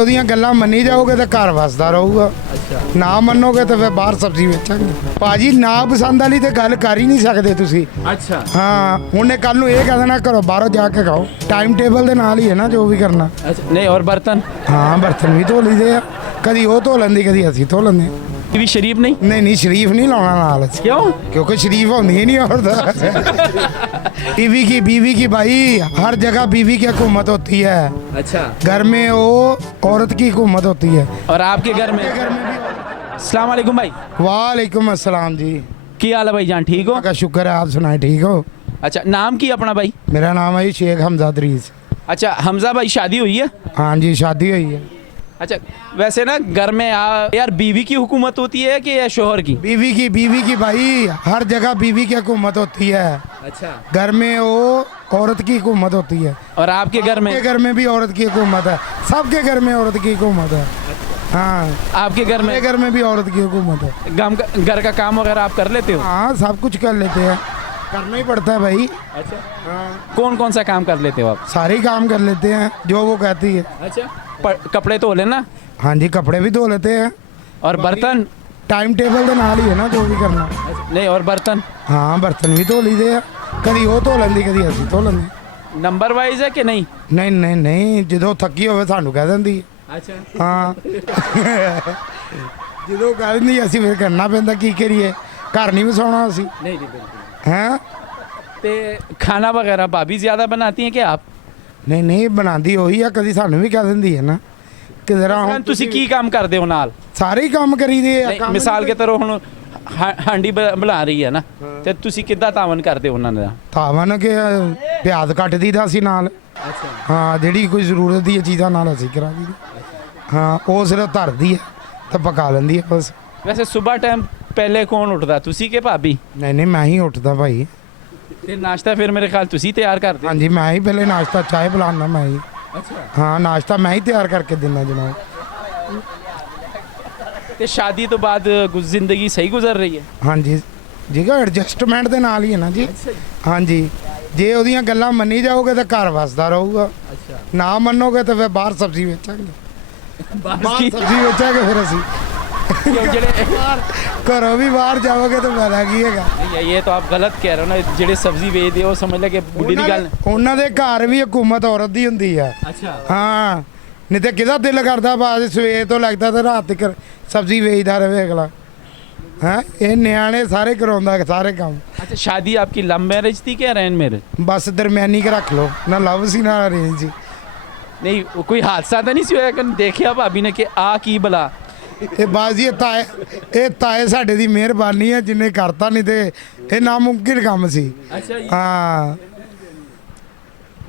ਉਹਦੀਆਂ ਗੱਲਾਂ ਮੰਨੀ ਜਾਓਗੇ ਤਾਂ ਘਰ ਵਸਦਾ ਰਹੂਗਾ। ਅੱਛਾ, ਨਾ ਮੰਨੋਗੇ ਤਾਂ ਫਿਰ ਬਾਹਰ ਸਬਜ਼ੀ ਵੇਚਾਂਗੇ। ਭਾਜੀ ਨਾ ਪਸੰਦ ਵਾਲੀ ਤੇ ਗੱਲ ਕਰ ਹੀ ਨਹੀਂ ਸਕਦੇ ਤੁਸੀਂ। ਅੱਛਾ, ਹਾਂ ਉਹਨੇ ਕੱਲ ਨੂੰ ਇਹ ਕਹਿ ਦੇਣਾ ਘਰੋਂ ਬਾਹਰੋਂ ਜਾ ਕੇ ਖਾਓ। ਟਾਈਮ ਟੇਬਲ ਦੇ ਨਾਲ ਹੀ ਹੈ ਨਾ ਜੋ ਵੀ ਕਰਨਾ। अच्छा। नहीं और बर्तन ਹਾਂ ਬਰਤਨ ਵੀ ਧੋ ਲਈਦੇ ਆ, ਕਦੀ ਉਹ ਧੋ ਲੈਂਦੀ ਕਦੀ ਅਸੀਂ ਧੋ ਲੈਂਦੇ ਹਾਂ। भी शरीफ नहीं? ਨਹੀਂ ਨਹੀਂ ਸ਼ਰੀਫ ਨਹੀਂ ਲਾਉਣਾ ਨਾਲ ਅਸੀਂ, क्यों? क्योंकि शरीफ होनी ही नहीं औरत। बीवी की भाई हर जगह बीवी की हुकूमत होती है। अच्छा। घर में वो औरत की हुकूमत होती है। और आपके घर में? घर में भी। अस्सलाम वालेकुम भाई, वालेकुम अस्सलाम जी। की हाल है भाई जान, ठीक हो? का शुक्र है, आप सुनाए ठीक हो? अच्छा, नाम की अपना भाई? मेरा नाम है जी शेख हमजा दरीस। अच्छा, हमजा भाई शादी हुई है? हाँ जी शादी हुई है। अच्छा, वैसे ना घर में यार बीवी की हुकूमत होती है कि या शोहर की? बीवी की भाई हर जगह बीवी की हुकूमत होती है। अच्छा। घर में वो औरत की हुकूमत होती है। और आपके घर में? आपके घर में भी औरत की हुकूमत है, सबके घर में औरत की हुकूमत है। हाँ आपके घर में? मेरे घर में भी औरत की हुकूमत है। घर का काम वगैरह आप कर लेते हो? हाँ सब कुछ कर लेते हैं, करना ही पड़ता है भाई। अच्छा। हाँ कौन कौन सा काम कर लेते हो आप? सारे ही काम कर लेते हैं जो वो कहती है। अच्छा। कपड़े धो लेना? हाँ जी कपड़े भी धो लेते हैं। और बर्तन? टाइम टेबल के नाल ही है ना जो भी करना। नहीं और बर्तन? हाँ बर्तन भी धो लीदे आ, कदी वो धो लेंदी कदी असीं धो लेंदे। नंबर वाइज है कि नहीं? नहीं नहीं नहीं ਜਦੋਂ ਥੱਕੀ ਹੋਵੇ ਸਾਨੂੰ ਕਹਿ ਦਿੰਦੀ ਹੈ। अच्छा। ਹਾਂ ਜਦੋਂ ਕਹਿ ਦਿੰਦੀ ਅਸੀਂ ਫਿਰ ਕਰਨਾ ਪੈਂਦਾ, ਕੀ ਕਰੀਏ, ਘਰ ਨਹੀਂ ਵਸਾਉਣਾ ਅਸੀਂ। नहीं नहीं बिल्कुल। ਹੈਂ ते खाना वगैरह भाभी ज़्यादा बनाती हैं कि आप? ਨਹੀਂ ਨਹੀਂ ਬਣਾਉਂਦੀ ਉਹੀ ਆ, ਕਦੀ ਸਾਨੂੰ ਵੀ ਕਹਿ ਦਿੰਦੀ ਹੈ ਨਾ ਕਿ ਜ਼ਰਾ ਹੁਣ ਤੁਸੀਂ ਕੀ ਕੰਮ ਕਰਦੇ ਹੋ ਨਾਲ? ਸਾਰੇ ਹੀ ਕੰਮ ਕਰੀਦੇ ਆ। ਨਹੀਂ, ਮਿਸਾਲ ਕੇ ਤਰ੍ਹਾਂ ਹੁਣ ਹਾਂਡੀ ਬਣਾ ਰਹੀ ਹੈ ਨਾ, ਤੇ ਤੁਸੀਂ ਕਿੱਦਾਂ ਤਾਵਨ ਕਰਦੇ ਹੋ ਉਹਨਾਂ ਦਾ? ਤਾਵਨ ਕਿ ਪਿਆਜ਼ ਕੱਟ ਦੀਦਾ ਸੀ ਨਾਲ। ਅੱਛਾ। ਹਾਂ ਜਿਹੜੀ ਕੋਈ ਜ਼ਰੂਰਤ ਦੀ ਚੀਜ਼ਾਂ ਨਾਲ ਅਸੀਂ ਕਰਾ ਦਈਦੀ। ਹਾਂ ਉਹ ਸਿਰਫ ਧਰਦੀ ਹੈ ਤਾਂ ਪਕਾ ਲੈਂਦੀ ਹੈ ਬਸ। ਵੈਸੇ ਸਵੇਰ ਟਾਈਮ ਪਹਿਲੇ ਕੌਣ ਉੱਠਦਾ, ਤੁਸੀਂ ਕਿ ਭਾਬੀ? ਨਹੀਂ ਨਹੀਂ ਮੈਂ ਹੀ ਉੱਠਦਾ ਭਾਈ। ਤੇ ਨਾਸ਼ਤਾ ਫਿਰ ਮੇਰੇ ਖਿਆਲ ਤੁਸੀਂ ਤਿਆਰ ਕਰਦੇ? ਹਾਂਜੀ ਮੈਂ ਹੀ ਪਹਿਲੇ ਨਾਸ਼ਤਾ ਚਾਹ ਪਿਲਾਉਣਾ ਮੈਂ ਹੀ। ਅੱਛਾ। ਹਾਂ ਨਾਸ਼ਤਾ ਮੈਂ ਹੀ ਤਿਆਰ ਕਰਕੇ ਦਿੰਦਾ ਜਨਾਬ। ਤੇ ਸ਼ਾਦੀ ਤੋਂ ਬਾਅਦ ਜ਼ਿੰਦਗੀ ਸਹੀ ਗੁਜ਼ਰ ਰਹੀ ਹੈ? ਹਾਂਜੀ ਜੀਗਾ ਐਡਜਸਟਮੈਂਟ ਦੇ ਨਾਲ ਹੀ ਹੈ ਨਾ ਜੀ। ਹਾਂਜੀ ਜੇ ਉਹਦੀਆਂ ਗੱਲਾਂ ਮੰਨੀ ਜਾਓਗੇ ਤਾਂ ਘਰ ਵਸਦਾ ਰਹੂਗਾ। ਅੱਛਾ। ਨਾ ਮੰਨੋਗੇ ਤਾਂ ਫਿਰ ਬਾਹਰ ਸਬਜ਼ੀ ਵੇਚਾਂਗੇ। ਬਾਹਰ ਸਬਜ਼ੀ ਵੇਚਾਂਗੇ ਫਿਰ ਅਸੀਂ। ਜਿਹੜੇ ਘਰੋਂ ਵੀ ਬਾਹਰ ਜਾਓਗੇ ਤਾਂ ਫਾਇਦਾ ਕੀ ਹੈਗਾ। ਇਹ ਤਾਂ ਆਪ ਗਲਤ ਕਹਿ ਰਹੇ ਹੋ ਨਾ, ਜਿਹੜੇ ਸਬਜ਼ੀ ਵੇਚਦੇ ਉਹ ਸਮਝ ਲੈ ਕਿ ਬੁੱਢੀ ਦੀ ਗੱਲ। ਉਹਨਾਂ ਦੇ ਘਰ ਵੀ ਹਕੂਮਤ ਔਰਤ ਦੀ ਹੁੰਦੀ ਆ। ਅੱਛਾ। ਹਾਂ ਨਹੀਂ ਤੇ ਕਿਹਦਾ ਦਿਲ ਕਰਦਾ ਬਾਅਦ ਸਵੇਰ ਤੋਂ ਲੱਗਦਾ ਤੇ ਰਾਤ ਤੱਕ ਸਬਜ਼ੀ ਵੇਚਦਾ ਰਹੇ ਅਗਲਾ। ਹੈਂ ਇਹ ਨਿਆਣੇ ਸਾਰੇ ਕਰਾਉਂਦਾ ਸਾਰੇ ਕੰਮ। अच्छा, शादी आपकी लव मैरिज थी क्या अरेंज मैरिज? ਬਸ ਦਰਮਿਆਨੀ ਕੇ ਰੱਖ ਲਓ, ਨਾ ਲਵ ਸੀ ਨਾ ਅਰੇਂਜ ਸੀ। नहीं वो कोई हादसा तो नहीं सी होया कि देखिया भाभी ने कि आ की भला? ਇਹ ਬਾਜੀ ਇਹ ਤਾਏ ਸਾਡੇ ਦੀ ਮਿਹਰਬਾਨੀ ਹੈ ਜਿੰਨੇ ਕਰਤਾ, ਨਹੀਂ ਤੇ ਇਹ ਨਾਮੁਮਕਿਨ ਕੰਮ ਸੀ। अच्छा। ਹਾਂ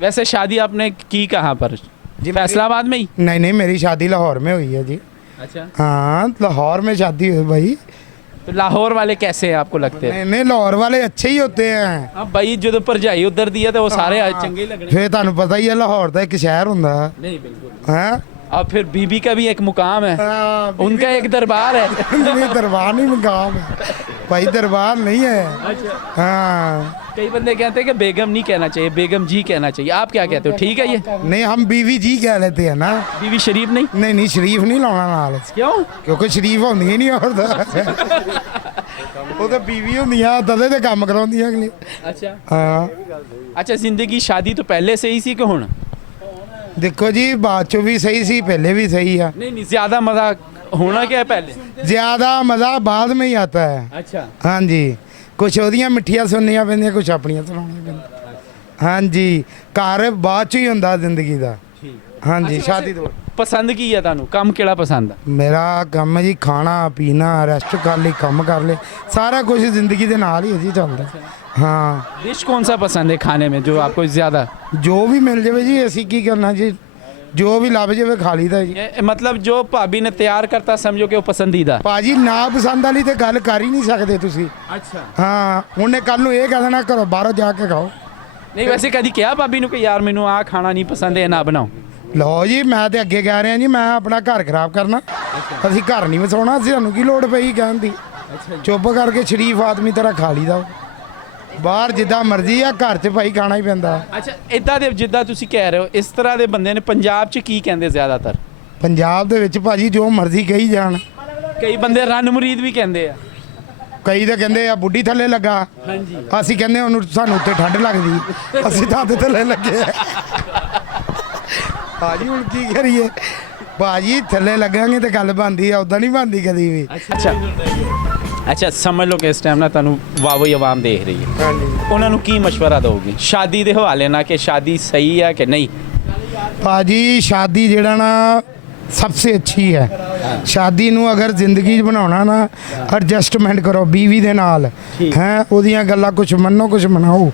वैसे शादी आपने की कहाँ पर? जी, फैसलाबाद में ही? नहीं नहीं मेरी शादी लाहौर में हुई है जी। अच्छा। हाँ लाहौर में शादी हुई भाई। तो लाहौर वाले कैसे हैं आपको लगते हैं? नहीं नहीं लाहौर वाले अच्छे ही होते हैं। अब भाई जो भरजाई उधर दी है तो वो सारे चंगे ही लगने। फिर ਤੁਹਾਨੂੰ ਪਤਾ ਹੀ ਹੈ ਲਾਹੌਰ ਦਾ ਇੱਕ ਸ਼ਹਿਰ ਹੁੰਦਾ नहीं बिल्कुल। ਹੈ। और फिर बीबी का भी एक मुकाम है, उनका एक दरबार है। नहीं दरबार नहीं मुकाम है भाई, दरबार नहीं है। अच्छा। हाँ कई बंदे कहते हैं कि बेगम नहीं कहना चाहिए, बेगम जी कहना चाहिए, आप क्या कहते हो? ठीक है ये? नहीं हम बीवी जी कह लेते हैं ना। बीवी शरीफ नहीं? नहीं नहीं शरीफ नहीं लाना नाल, क्यों? क्योंकि शरीफ होंदी ही नहीं औरत। ਉਹ ਤਾਂ ਬੀਵੀ ਹੁੰਦੀਆਂ ਤਦੇ ਤੇ ਕੰਮ ਕਰਾਉਂਦੀਆਂ ਅਗਲੀ। अच्छा। ਹਾਂ अच्छा, जिंदगी शादी तो पहले से ही सी कि हुण? ਦੇਖੋ ਜੀ ਬਾਅਦ ਚੋਂ ਵੀ ਸਹੀ ਸੀ ਪਹਿਲੇ भी सही है। नहीं नहीं, ज्यादा मजा होना क्या है पहले? ज़्यादा मज़ा बाद में ही आता है। अच्छा। हाँ जी कुछ ਉਹਦੀਆਂ ਮਿੱਠੀਆਂ ਸੁਣਨੀਆਂ ਪੈਂਦੀਆਂ, ਕੁਛ ਆਪਣੀਆਂ ਸੁਣਾਉਣੀਆਂ ਪੈਂਦੀਆਂ। हाँ जी ਘਰ ਬਾਅਦ ਚ ਹੀ ਹੁੰਦਾ ਜ਼ਿੰਦਗੀ ਦਾ। हाँ जी शादी तो पसंद की है ਤੁਹਾਨੂੰ ਕੰਮ ਕਿਹੜਾ ਪਸੰਦ ਆ? ਮੇਰਾ ਕੰਮ ਹੈ ਜੀ ਖਾਣਾ ਪੀਣਾ, ਰੈਸਟ ਕਰ ਲਈ, ਕੰਮ ਕਰ ਲੈ, ਸਾਰਾ ਕੁਝ ਜ਼ਿੰਦਗੀ ਦੇ ਨਾਲ ਹੀ ਹੈ ਜੀ ਚੱਲਦਾ। ਹਾਂ डिश कौन सा पसंद है खाने में जो आपको ज्यादा? ਜੋ ਵੀ ਮਿਲ ਜਾਵੇ ਜੀ, ਅਸੀਂ ਕੀ ਕਰਨਾ ਜੀ, ਜੋ ਵੀ ਲੱਭ ਜਾਵੇ ਖਾ ਲਈਦਾ ਜੀ। मतलब जो भाभी ने तैयार करता समझो कि वो पसंदीदा। ਭਾਜੀ ਨਾ ਪਸੰਦ ਵਾਲੀ ਤੇ ਗੱਲ ਕਰ ਹੀ ਨਹੀਂ ਸਕਦੇ ਤੁਸੀਂ। अच्छा। ਹਾਂ ਉਹਨੇ ਕੱਲ ਨੂੰ ਇਹ ਕਹਿ ਦੇਣਾ ਘਰੋਂ ਬਾਹਰੋਂ ਜਾ ਕੇ ਖਾਓ। नहीं वैसे कभी क्या भाभी ने कि यार मैनू आ खाना नहीं पसंद है ना बनाओ? ਲਓ ਜੀ ਮੈਂ ਤੇ ਅੱਗੇ ਕਹਿ ਰਿਹਾ ਜੀ, ਮੈਂ ਆਪਣਾ ਘਰ ਖਰਾਬ ਕਰਨਾ, ਅਸੀਂ ਘਰ ਨਹੀਂ ਵਸਾਉਣਾ, ਸਾਨੂੰ ਕੀ ਲੋੜ ਪਈ ਕਹਿਣ ਦੀ। ਚੁੱਪ ਕਰਕੇ ਸ਼ਰੀਫ ਆਦਮੀ ਤਰ੍ਹਾਂ ਖਾ ਲਈਦਾ, ਬਾਹਰ ਜਿੱਦਾਂ ਮਰਜ਼ੀ ਆ, ਘਰ 'ਚ ਭਾਈ ਖਾਣਾ ਹੀ ਪੈਂਦਾ। ਅੱਛਾ, ਇਦਾਂ ਦੇ ਜਿੱਦਾਂ ਤੁਸੀਂ ਕਹਿ ਰਹੇ ਹੋ, ਇਸ ਤਰ੍ਹਾਂ ਦੇ ਬੰਦੇ ਨੇ ਪੰਜਾਬ 'ਚ ਕੀ ਕਹਿੰਦੇ ਜ਼ਿਆਦਾਤਰ? ਪੰਜਾਬ ਦੇ ਵਿੱਚ ਭਾਜੀ ਜੋ ਮਰਜ਼ੀ ਕਹੀ ਜਾਣ। ਕਈ ਬੰਦੇ ਰਨ ਮੁਰੀਦ ਵੀ ਕਹਿੰਦੇ ਆ। ਕਈ ਤਾਂ ਕਹਿੰਦੇ ਆ ਬੁੱਢੀ ਥੱਲੇ ਲੱਗਾ, ਹਾਂਜੀ। ਅਸੀਂ ਕਹਿੰਦੇ ਉਹਨੂੰ ਸਾਨੂੰ ਉੱਤੇ ਠੰਡ ਲੱਗਦੀ, ਅਸੀਂ ਤਾਂ ਤੇ ਥੱਲੇ ਲੱਗੇ ਆ। ਭਾਜੀ ਹੁਣ ਕੀ ਕਰੀਏ ਭਾਜੀ, ਥੱਲੇ ਲੱਗਾਂਗੇ ਤੇ ਗੱਲ ਬਣਦੀ ਆ, ਉਦਾਂ ਨਹੀਂ ਬਣਦੀ ਕਦੀ ਵੀ। ਅੱਛਾ ਸਮਝ ਲਓ ਕਿ ਇਸ ਟਾਈਮ ਨਾ ਤੁਹਾਨੂੰ ਵਾਹਵਾ ਆਵਾਮ ਦੇਖ ਰਹੀ ਹੈ, ਉਹਨਾਂ ਨੂੰ ਕੀ ਮਸ਼ਵਰਾ ਦਿਓਗੇ ਸ਼ਾਦੀ ਦੇ ਹਵਾਲੇ ਨਾਲ ਕਿ ਸ਼ਾਦੀ ਸਹੀ ਹੈ ਕਿ ਨਹੀਂ? ਭਾਜੀ ਸ਼ਾਦੀ ਜਿਹੜਾ ਨਾ ਸਭ ਤੋਂ ਅੱਛੀ ਹੈ। ਸ਼ਾਦੀ ਨੂੰ ਅਗਰ ਜ਼ਿੰਦਗੀ 'ਚ ਬਣਾਉਣਾ ਨਾ, ਐਡਜਸਟਮੈਂਟ ਕਰੋ ਬੀਵੀ ਦੇ ਨਾਲ, ਹੈ ਉਹਦੀਆਂ ਗੱਲਾਂ ਕੁਝ ਮੰਨੋ ਕੁਝ ਮਨਾਓ।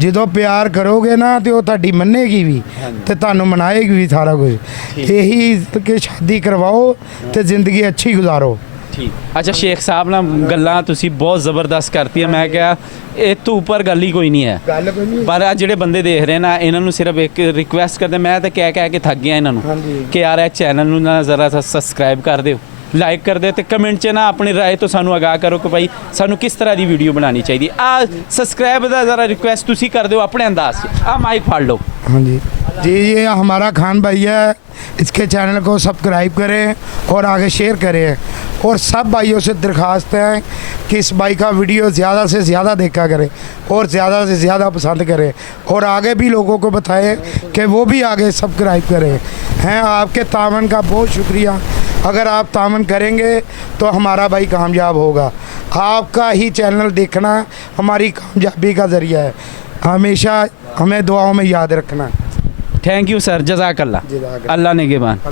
ਜਦੋਂ ਪਿਆਰ ਕਰੋਗੇ ਨਾ ਤੇ ਉਹ ਤੁਹਾਡੀ ਮੰਨੇਗੀ ਵੀ ਤੇ ਤੁਹਾਨੂੰ ਮਨਾਏਗੀ ਵੀ ਸਾਰਾ ਕੁਝ। ਇਹੀ ਕਿ ਸ਼ਾਦੀ ਕਰਵਾਓ ਤੇ ਜ਼ਿੰਦਗੀ ਅੱਛੀ ਗੁਜ਼ਾਰੋ। ਠੀਕ। ਅੱਛਾ ਸ਼ੇਖ ਸਾਹਿਬ ਨਾਲ ਗੱਲਾਂ ਤੁਸੀਂ ਬਹੁਤ ਜ਼ਬਰਦਸਤ ਕਰਤੀਆਂ, ਮੈਂ ਕਿਹਾ ਇਹ ਤੋਂ ਉੱਪਰ ਗੱਲ ਹੀ ਕੋਈ ਨਹੀਂ ਹੈ। ਗੱਲ ਕੋਈ ਨਹੀਂ। ਪਰ ਆ ਜਿਹੜੇ ਬੰਦੇ ਦੇਖ ਰਹੇ ਨਾ, ਇਹਨਾਂ ਨੂੰ ਸਿਰਫ ਇੱਕ ਰਿਕੁਐਸਟ ਕਰਦੇ, ਮੈਂ ਤਾਂ ਕਹਿ ਕੇ ਥੱਕ ਗਿਆ ਇਹਨਾਂ ਨੂੰ ਕਿ ਯਾਰ ਇਹ ਚੈਨਲ ਨੂੰ ਨਾ ਜ਼ਰਾ ਸਬਸਕ੍ਰਾਈਬ ਕਰ ਦਿਓ, ਲਾਈਕ ਕਰ ਦਿਓ ਤੇ ਕਮੈਂਟ 'ਚ ਨਾ ਆਪਣੀ ਰਾਏ ਤੋਂ ਸਾਨੂੰ ਆਗਾਹ ਕਰੋ ਕਿ ਭਾਈ ਸਾਨੂੰ ਕਿਸ ਤਰ੍ਹਾਂ ਦੀ ਵੀਡੀਓ ਬਣਾਉਣੀ ਚਾਹੀਦੀ। ਆ ਸਬਸक्राइब ਦਾ ज़रा रिक्वेस्ट ਤੁਸੀਂ कर दो अपने अंदाज से। आ माइक फाड़ लो। हाँ जी जी, ये हमारा खान भाई है, इसके चैनल को सब्सक्राइब करें और आगे शेयर करें। और सब भाइयों से दरख्वास्त है कि इस भाई का वीडियो ज़्यादा से ज़्यादा देखा करें और ज़्यादा से ज़्यादा पसंद करें और आगे भी लोगों को बताएं कि वो भी आगे सब्सक्राइब करें। हैं आपके तावन का बहुत शुक्रिया। अगर आप तावन करेंगे तो हमारा भाई कामयाब होगा। आपका ही चैनल देखना हमारी कामयाबी का ज़रिया है। हमेशा हमें दुआओं में याद रखना। थैंक यू सर, जज़ाकल्लाह, अल्लाह ने के बाद।